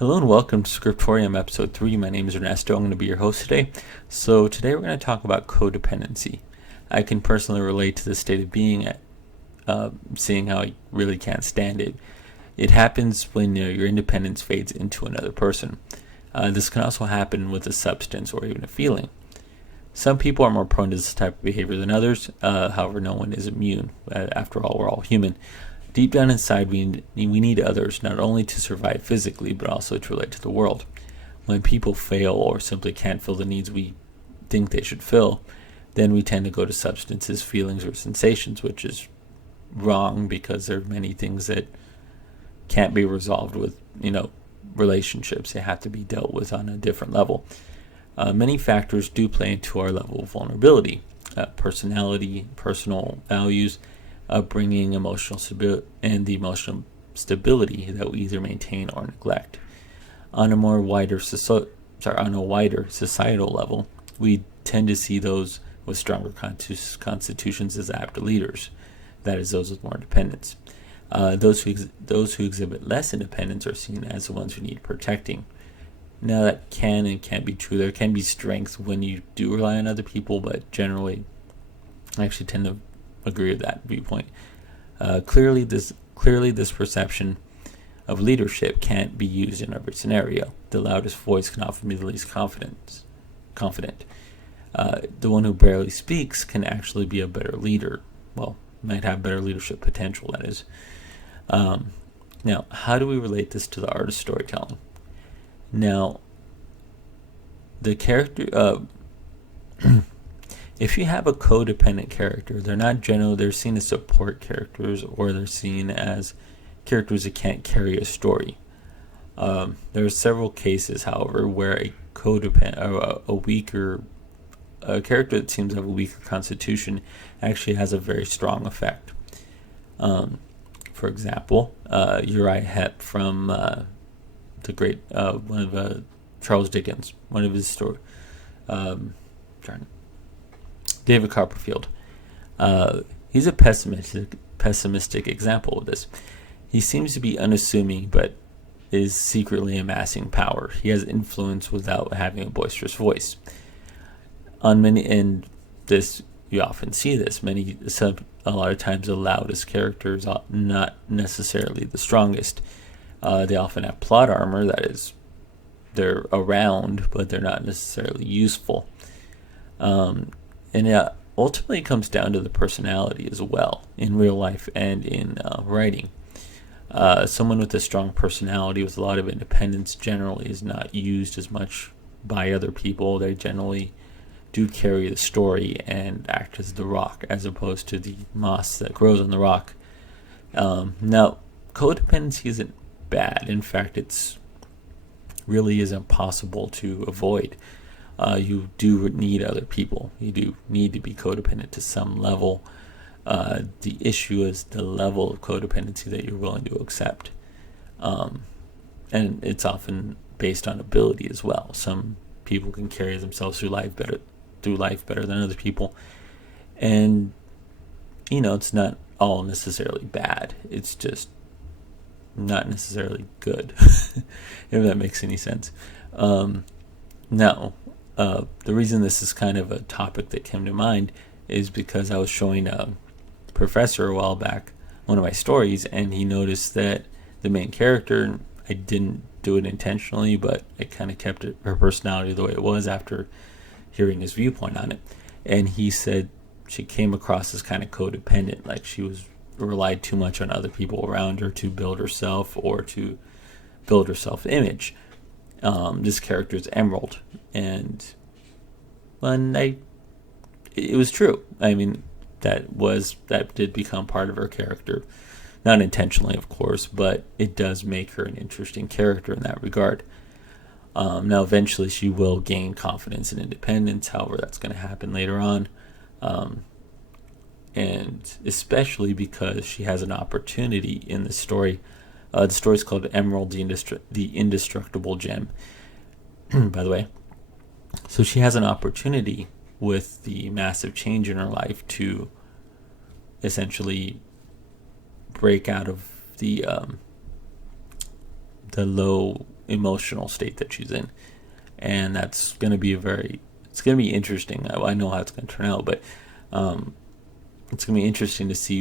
Hello and welcome to Scriptorium episode 3. My name is Ernesto. I'm going to be your host today. So today we're going to talk about codependency. I can personally relate to this state of being, seeing how I really can't stand it. It happens when your independence fades into another person. This can also happen with a substance or even a feeling. Some people are more prone to this type of behavior than others. However, no one is immune. After all, we're all human. Deep down inside, we need others, not only to survive physically, but also to relate to the world. When people fail or simply can't fill the needs we think they should fill, then we tend to go to substances, feelings, or sensations, which is wrong because there are many things that can't be resolved with, relationships. They have to be dealt with on a different level. Many factors do play into our level of vulnerability. Personality, personal values, upbringing, emotional stability, and the emotional stability that we either maintain or neglect. On a wider societal level, we tend to see those with stronger constitutions as apt leaders. That is, those with more independence. Those who exhibit less independence are seen as the ones who need protecting. Now that can and can't be true. There can be strength when you do rely on other people, but generally, I actually tend to agree with that viewpoint. Clearly, this perception of leadership can't be used in every scenario. The loudest voice can often be the least confident. The one who barely speaks can actually be a better leader. Well, might have better leadership potential, that is. Now, how do we relate this to the art of storytelling? Now, the character, if you have a codependent character, they're seen as support characters, or they're seen as characters that can't carry a story. There are several cases, however, where a character that seems to have a weaker constitution actually has a very strong effect. For example, Uriah Heep from the great one of Charles Dickens, one of his stories. David Copperfield. He's a pessimistic example of this. He seems to be unassuming, but is secretly amassing power. He has influence without having a boisterous voice. You often see this. A lot of times, the loudest characters are not necessarily the strongest. They often have plot armor, that is, they're around, but they're not necessarily useful. And it ultimately comes down to the personality as well, in real life and in writing. Someone with a strong personality with a lot of independence generally is not used as much by other people. They generally do carry the story and act as the rock, as opposed to the moss that grows on the rock. Now, codependency isn't bad. In fact, it's really is impossible to avoid. You do need other people. You do need to be codependent to some level. The issue is the level of codependency that you're willing to accept. And it's often based on ability as well. Some people can carry themselves through life better than other people. And, it's not all necessarily bad. It's just not necessarily good, if that makes any sense. Now, the reason this is kind of a topic that came to mind is because I was showing a professor a while back one of my stories, and he noticed that the main character, I didn't do it intentionally, but I kind of kept her personality the way it was after hearing his viewpoint on it. And he said she came across as kind of codependent, like she relied too much on other people around her to build herself or to build her self-image. This character is Emerald, and it was true. I mean, that did become part of her character, not intentionally, of course, but it does make her an interesting character in that regard. Now, eventually, she will gain confidence and independence. However, that's going to happen later on, and especially because she has an opportunity in the story. The story is called Emerald, the Indestructible Gem, by the way. So she has an opportunity with the massive change in her life to essentially break out of the low emotional state that she's in, and that's going to be it's going to be interesting. I know how it's going to turn out, but it's going to be interesting to see